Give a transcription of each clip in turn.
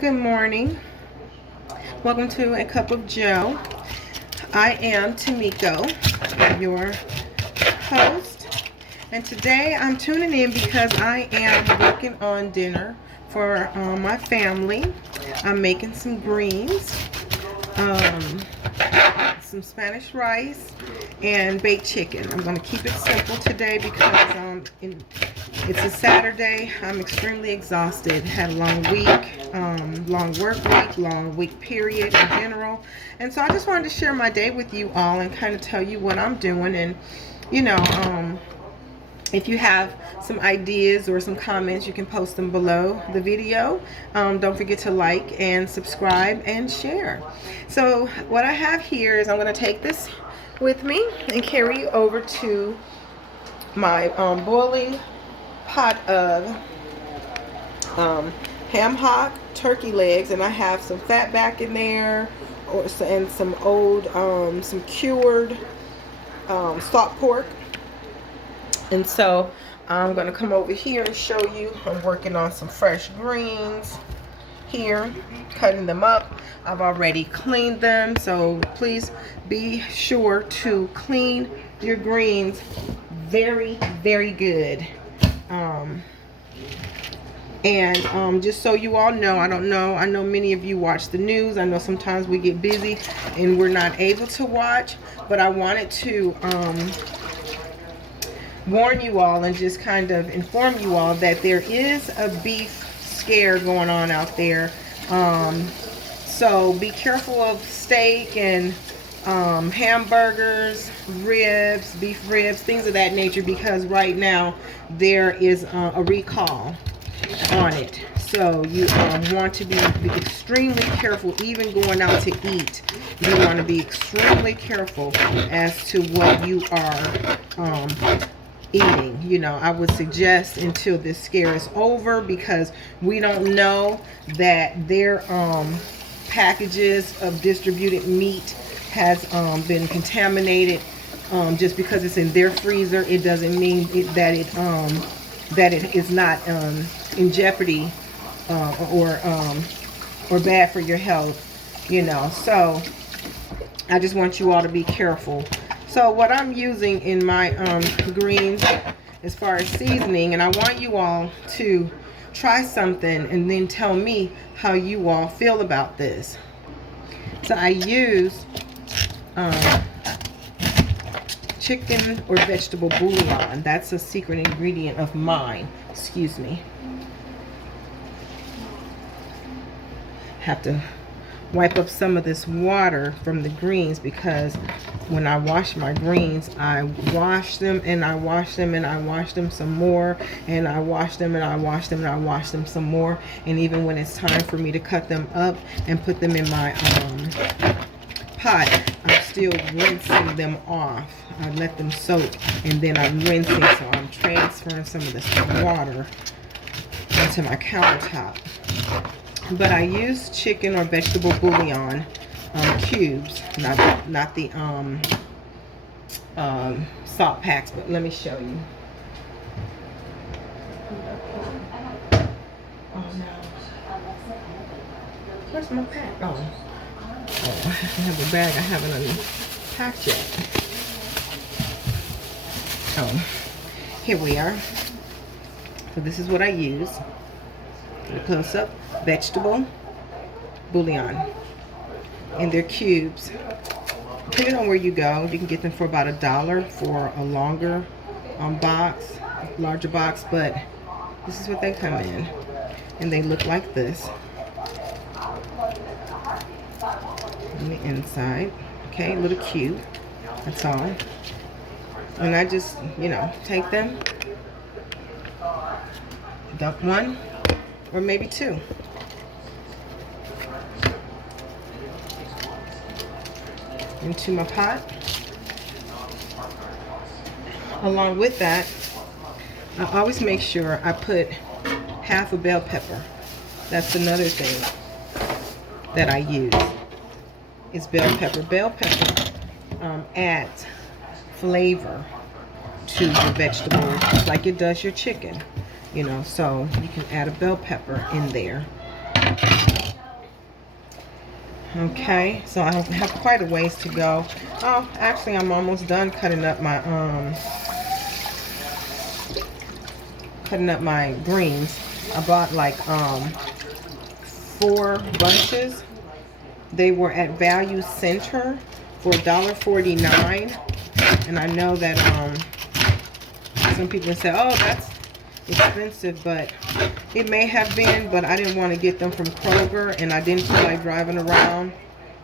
Good morning. Welcome to A Cup of Joe. I am Tamiko, your host, and today I'm tuning in because I am working on dinner for my family. I'm making some greens, some Spanish rice, and baked chicken. I'm going to keep it simple today because it's a Saturday. I'm extremely exhausted. Had a long week, long work week, long week period in general. And so I just wanted to share my day with you all and kind of tell you what I'm doing. And, if you have some ideas or some comments, you can post them below the video. Don't forget to like and subscribe and share. So what I have here is I'm going to take this with me and carry you over to my boiling pot of ham hock turkey legs, and I have some fat back in there, and some old some cured salt pork. And so I'm going to come over here and show you I'm working on some fresh greens here, cutting them up. I've already cleaned them, so please be sure to clean your greens very, very good. Just so you all know, I know many of you watch the news. I know sometimes we get busy and we're not able to watch, but I wanted to warn you all and just kind of inform you all that there is a beef scare going on out there. So be careful of steak and hamburgers, ribs, beef ribs, things of that nature, because right now there is a recall on it. So you want to be extremely careful. Even going out to eat, you want to be extremely careful as to what you are eating. I would suggest until this scare is over, because we don't know that their packages of distributed meat has been contaminated. Just because it's in their freezer, it doesn't mean that it is not in jeopardy or bad for your health. So I just want you all to be careful. So what I'm using in my greens as far as seasoning, and I want you all to try something and then tell me how you all feel about this. So I use chicken or vegetable bouillon. That's a secret ingredient of mine. Excuse me. Have to wipe up some of this water from the greens, because when I wash my greens, I wash them and I wash them and I wash them some more, and I wash them and I wash them and I wash them some more. And even when it's time for me to cut them up and put them in my pot, I'm still rinsing them off. I let them soak and then I'm rinsing, so I'm transferring some of this water onto my countertop. But I use chicken or vegetable bouillon cubes, not the salt packs. But let me show you. Oh no! Where's my pack? Oh, I have a bag I haven't unpacked yet. Oh, here we are. So this is what I use. The close up vegetable bouillon, and they're cubes. Depending on where you go, you can get them for about $1 for a longer larger box, but this is what they come in, and they look like this on the inside. Okay, little cube, that's all. And I just take them, dump one or maybe two. Into my pot. Along with that, I always make sure I put half a bell pepper. That's another thing that I use, is bell pepper. Bell pepper adds flavor to your vegetables like it does your chicken. So you can add a bell pepper in there. Okay, so I have quite a ways to go. Oh, actually, I'm almost done cutting up my greens. I bought like 4 bunches. They were at Value Center for $1.49, and I know that some people say, "Oh, that's expensive," but it may have been, but I didn't want to get them from Kroger, and I didn't feel like driving around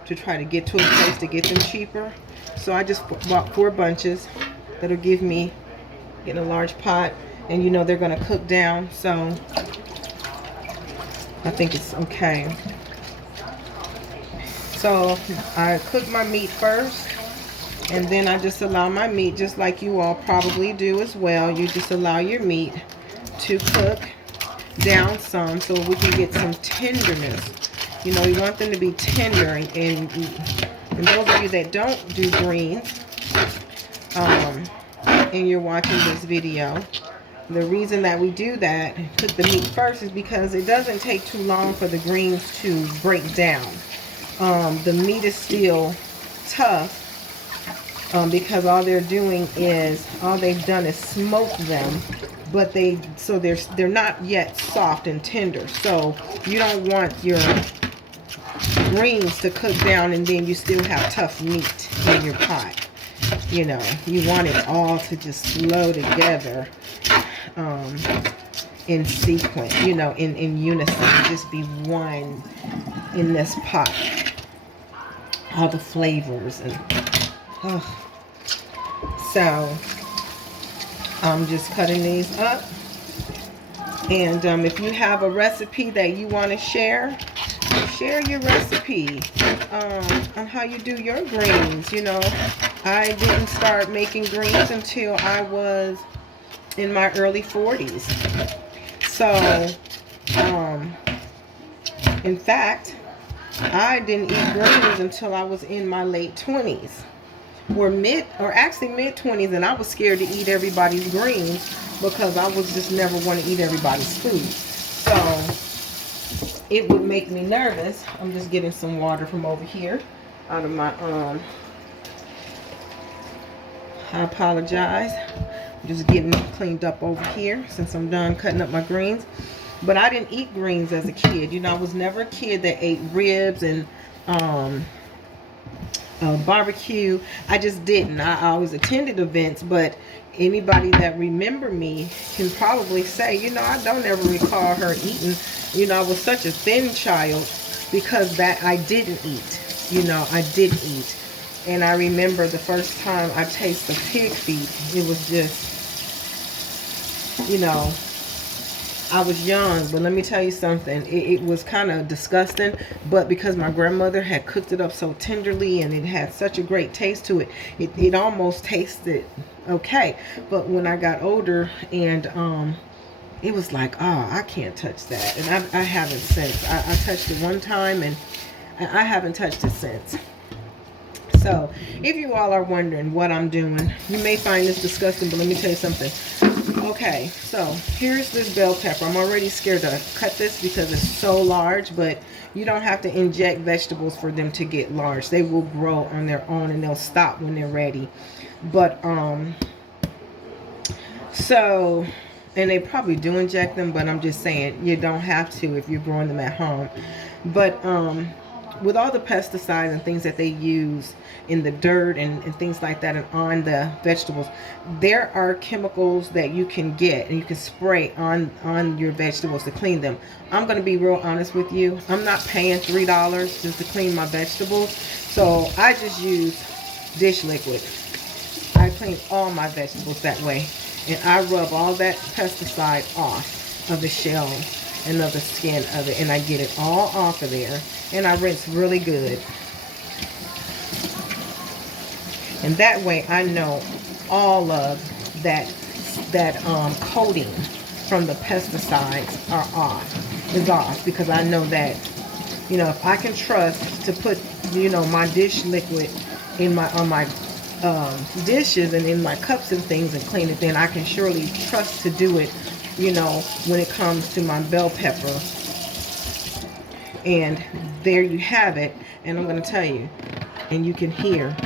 to try to get to a place to get them cheaper. So I just bought 4 bunches that'll give me in a large pot, and you know they're gonna cook down, so I think it's okay. So I cook my meat first, and then I just allow my meat, just like you all probably do as well. You just allow your meat to cook down some so we can get some tenderness. You know, you want them to be tender, and those of you that don't do greens, and you're watching this video, the reason that we do that, cook the meat first, is because it doesn't take too long for the greens to break down. The meat is still tough because all they've done is smoke them, but they're not yet soft and tender. So you don't want your greens to cook down and then you still have tough meat in your pot. You know, you want it all to just flow together in sequence, you know, in unison, just be one in this pot. All the flavors, and so I'm just cutting these up. And if you have a recipe that you want to share your recipe on how you do your greens. You know, I didn't start making greens until I was in my early 40s. So in fact, I didn't eat greens until I was in my late 20s, or actually mid 20s, and I was scared to eat everybody's greens because I was just never want to eat everybody's food. So it would make me nervous. I'm just getting some water from over here out of my I apologize. I'm just getting cleaned up over here since I'm done cutting up my greens. But I didn't eat greens as a kid. You know, I was never a kid that ate ribs and barbecue. I just didn't. I always attended events, but anybody that remember me can probably say, you know, I don't ever recall her eating. You know, I was such a thin child because that I didn't eat. You know, I didn't eat. And I remember the first time I tasted pig feet, it was just, you know, I was young, but let me tell you something. It was kind of disgusting, but because my grandmother had cooked it up so tenderly and it had such a great taste to it, it almost tasted okay. But when I got older, and it was like, oh, I can't touch that. And I haven't since. I touched it one time, and I haven't touched it since. So if you all are wondering what I'm doing, you may find this disgusting, but let me tell you something. Okay, so here's this bell pepper. I'm already scared to cut this because it's so large, but you don't have to inject vegetables for them to get large. They will grow on their own, and they'll stop when they're ready. But so, and they probably do inject them, but I'm just saying you don't have to if you're growing them at home. But with all the pesticides and things that they use in the dirt and things like that and on the vegetables, there are chemicals that you can get and you can spray on your vegetables to clean them. I'm going to be real honest with you. I'm not paying $3 just to clean my vegetables. So I just use dish liquid. I clean all my vegetables that way. And I rub all that pesticide off of the shell and of the skin of it. And I get it all off of there. And I rinse really good. And that way I know all of that coating from the pesticides is off. Because I know that, you know, if I can trust to put, you know, my dish liquid in on my dishes and in my cups and things and clean it, then I can surely trust to do it, you know, when it comes to my bell pepper And there you have it. And I'm going to tell you, and you can hear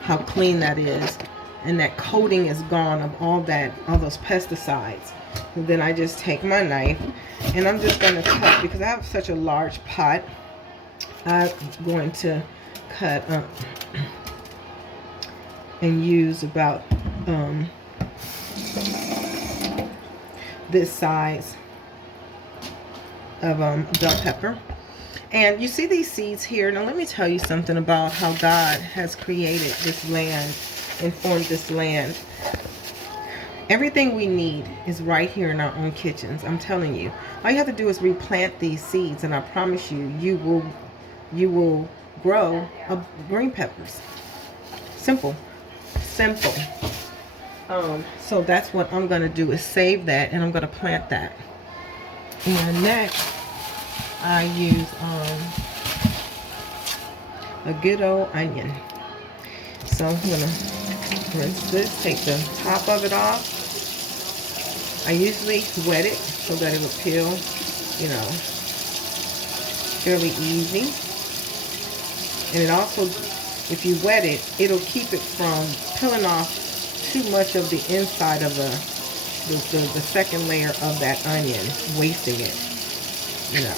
how clean that is. And that coating is gone of all those pesticides. And then I just take my knife and I'm just going to cut, because I have such a large pot. I'm going to cut and use about this size of bell pepper. And you see these seeds here. Now let me tell you something about how God has created this land and formed this land. Everything we need is right here in our own kitchens. I'm telling you. All you have to do is replant these seeds, and I promise you, you will grow green peppers. Simple. Simple. So that's what I'm going to do, is save that, and I'm going to plant that. And next, I use a good old onion. So I'm going to rinse this, take the top of it off. I usually wet it so that it would peel, you know, fairly easy. And it also, if you wet it, it'll keep it from peeling off too much of the inside of the second layer of that onion, wasting it, you know.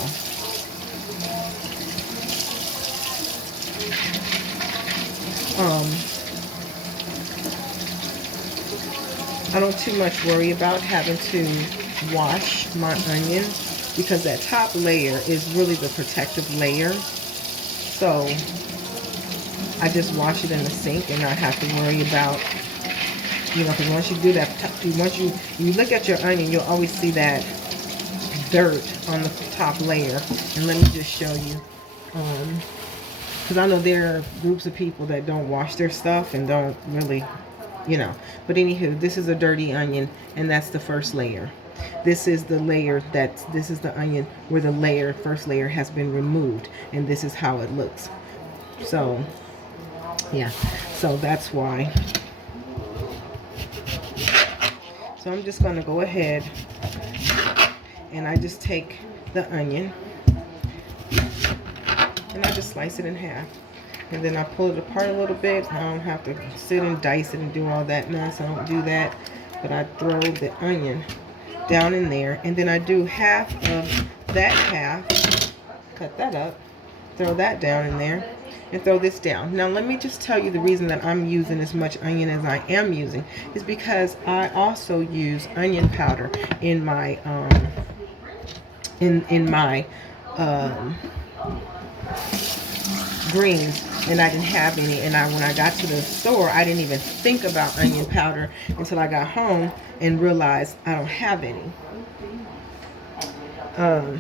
I don't too much worry about having to wash my onion, because that top layer is really the protective layer. So I just wash it in the sink and not have to worry about, you know, because once you do that, once you look at your onion, you'll always see that dirt on the top layer. And let me just show you, because I know there are groups of people that don't wash their stuff and don't really, you know. But anywho, this is a dirty onion, and that's the first layer. This is the layer this is the onion where the first layer has been removed, and this is how it looks. So yeah, so that's why. So I'm just going to go ahead and I just take the onion and I just slice it in half. And then I pull it apart a little bit. I don't have to sit and dice it and do all that mess. I don't do that. But I throw the onion down in there. And then I do half of that half. Cut that up. Throw that down in there. And throw this down. Now let me just tell you the reason that I'm using as much onion as I am using is because I also use onion powder in my greens, and I didn't have any. And when I got to the store, I didn't even think about onion powder until I got home and realized I don't have any.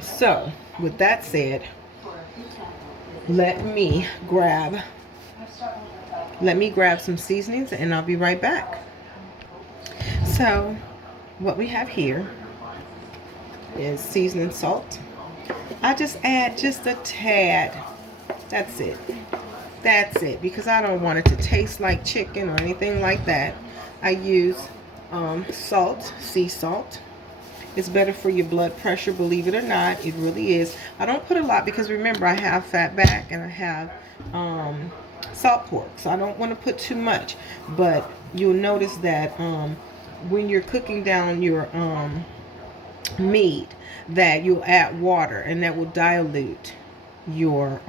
So with that said, let me grab some seasonings and I'll be right back. So what we have here is seasoning salt. I just add just a tad. That's it. That's it, because I don't want it to taste like chicken or anything like that. I use salt, sea salt. It's better for your blood pressure, believe it or not. It really is. I don't put a lot because remember I have fat back and I have salt pork, so I don't want to put too much. But you'll notice that when you're cooking down your meat, that you'll add water, and that will dilute your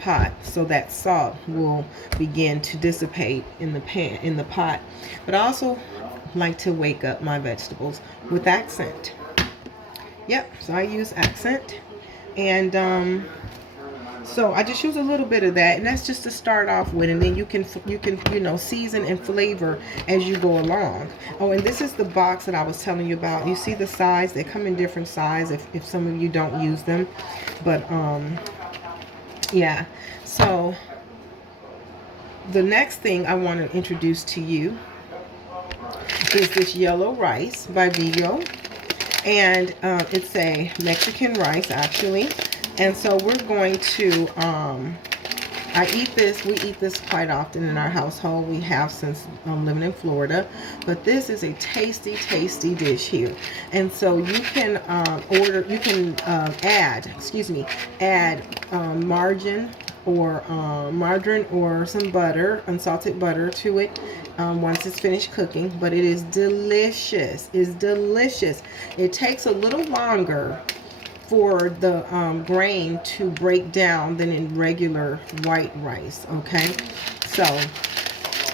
pot, so that salt will begin to dissipate in the pot. But I also like to wake up my vegetables with accent. Yep, so I use accent, and so I just use a little bit of that, and that's just to start off with, and then you can season and flavor as you go along. Oh, and this is the box that I was telling you about. You see the size? They come in different size if some of you don't use them, but yeah. So the next thing I want to introduce to you is this yellow rice by Vigo, and it's a Mexican rice actually. And so we're going to We eat this quite often in our household. We have since living in Florida. But this is a tasty, tasty dish here. And so you can add margarine or some butter, unsalted butter to it once it's finished cooking. But it is delicious. It's delicious. It takes a little longer for the grain to break down than in regular white rice. Okay, so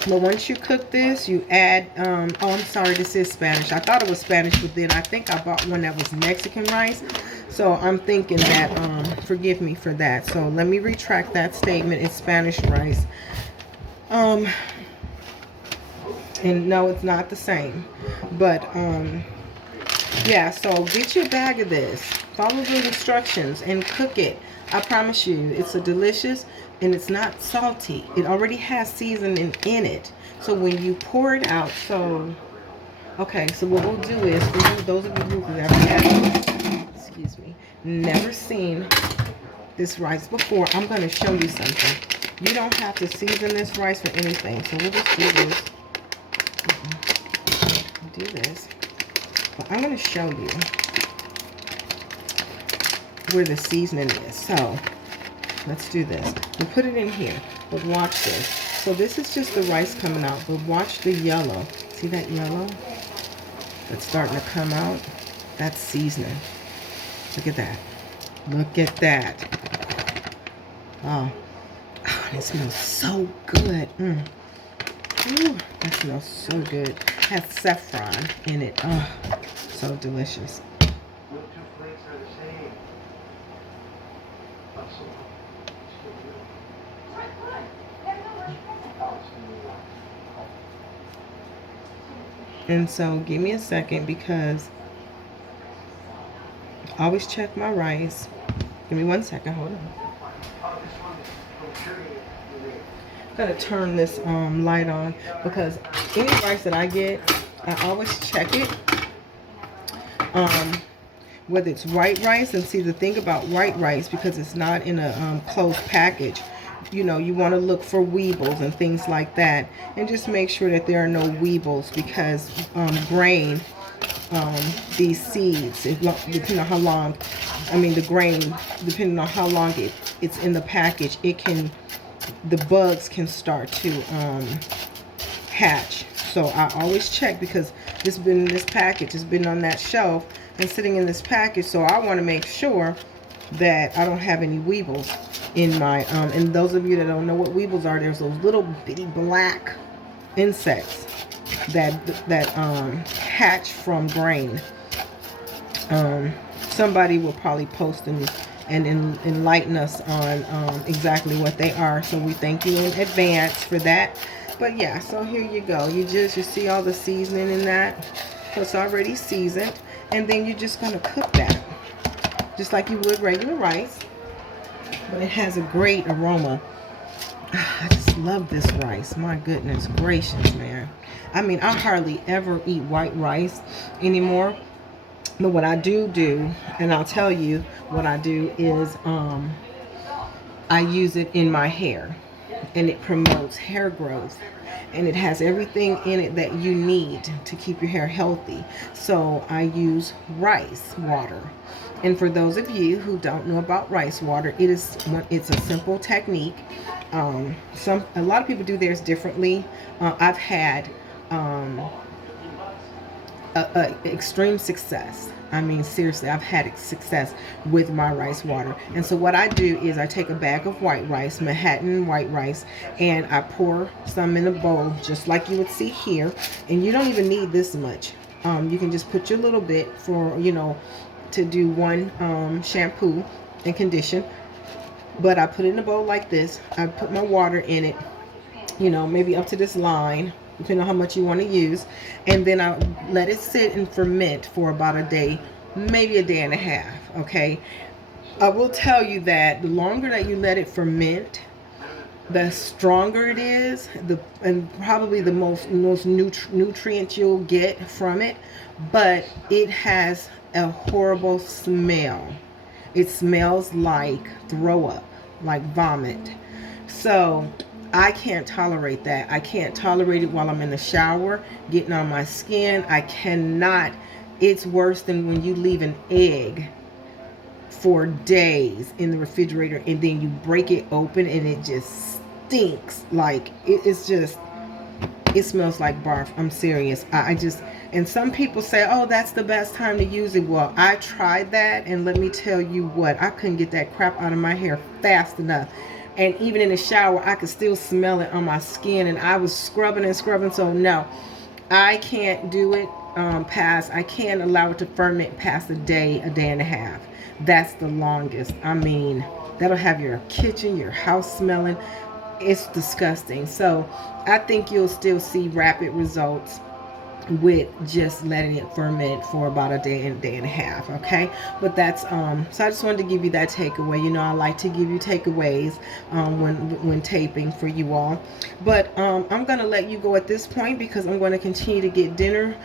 but once you cook this, you add oh, I'm sorry, this is Spanish. I thought it was Spanish, but then I think I bought one that was Mexican rice, so I'm thinking that forgive me for that. So let me retract that statement. It's Spanish rice. And no, it's not the same, but yeah, so get you a bag of this. Follow the instructions and cook it. I promise you, it's a delicious, and it's not salty. It already has seasoning in it. So when you pour it out, so, okay, so what we'll do is, for you, those of you who have never, excuse me, never seen this rice before, I'm going to show you something. You don't have to season this rice for anything. So we'll just do this. Do this. But I'm going to show you where the seasoning is. So let's do this. We put it in here, but watch this. So this is just the rice coming out, but watch the yellow. See that yellow that's starting to come out? That's seasoning. Look at that. Look at that. Oh, it smells so good. Ooh, that smells so good. It has saffron in it. Oh, so delicious. And so give me a second, because I always check my rice. Give me 1 second, hold on. I'm gonna turn this light on, because any rice that I get, I always check it. Whether it's white rice, and see, the thing about white rice, because it's not in a closed package, you know, you want to look for weevils and things like that, and just make sure that there are no weevils, because grain, these seeds, depending on how long, the grain, depending on how long it's in the package, the bugs can start to hatch. So I always check, because this package has been on that shelf and sitting in this package, so I want to make sure that I don't have any weevils in my and those of you that don't know what weevils are, there's those little bitty black insects that hatch from grain. Somebody will probably post and enlighten us on exactly what they are, so we thank you in advance for that. But yeah, so here you go. You see all the seasoning in that, so it's already seasoned, and then you're just gonna cook that just like you would regular rice, but it has a great aroma. I just love this rice. My goodness gracious, man. I hardly ever eat white rice anymore. But what I do, and I'll tell you what I do, is I use it in my hair, and it promotes hair growth, and it has everything in it that you need to keep your hair healthy. So I use rice water. And for those of you who don't know about rice water, it's a simple technique. A lot of people do theirs differently. I've had extreme success. Seriously, I've had success with my rice water. And so what I do is I take a bag of white rice, Manhattan white rice, and I pour some in a bowl, just like you would see here. And you don't even need this much. You can just put your little bit for, to do one shampoo and condition. But I put it in a bowl like this. I put my water in it, maybe up to this line, depending on how much you want to use. And then I let it sit and ferment for about a day, maybe a day and a half. Okay, I will tell you that the longer that you let it ferment, the stronger it is, and probably the most nutrients you'll get from it. But it has a horrible smell. It smells like throw up, like vomit. So I can't tolerate that. I can't tolerate it while I'm in the shower, getting on my skin. I cannot. It's worse than when you leave an egg for days in the refrigerator and then you break it open and it just stinks. Like it's just, it smells like barf. I'm serious. I just, and some people say, oh, that's the best time to use it. Well, I tried that, and let me tell you what, I couldn't get that crap out of my hair fast enough. And even in the shower, I could still smell it on my skin, and I was scrubbing and scrubbing. So no, I can't do it past, I can't allow it to ferment past a day and a half. That's the longest. I mean, that'll have your kitchen, your house smelling. It's disgusting. So I think you'll still see rapid results with just letting it ferment for about a day and a half. Okay, but that's so I just wanted to give you that takeaway. You know, I like to give you takeaways when taping for you all. But I'm gonna let you go at this point because I'm going to continue to get dinner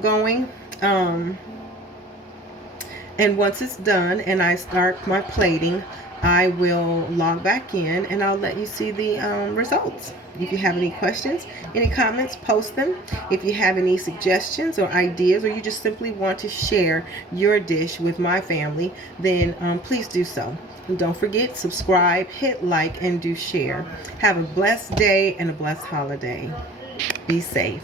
going. And once it's done and I start my plating, I will log back in and I'll let you see the results. If you have any questions, any comments, post them. If you have any suggestions or ideas, or you just simply want to share your dish with my family, then please do so. And don't forget, subscribe, hit like, and do share. Have a blessed day and a blessed holiday. Be safe.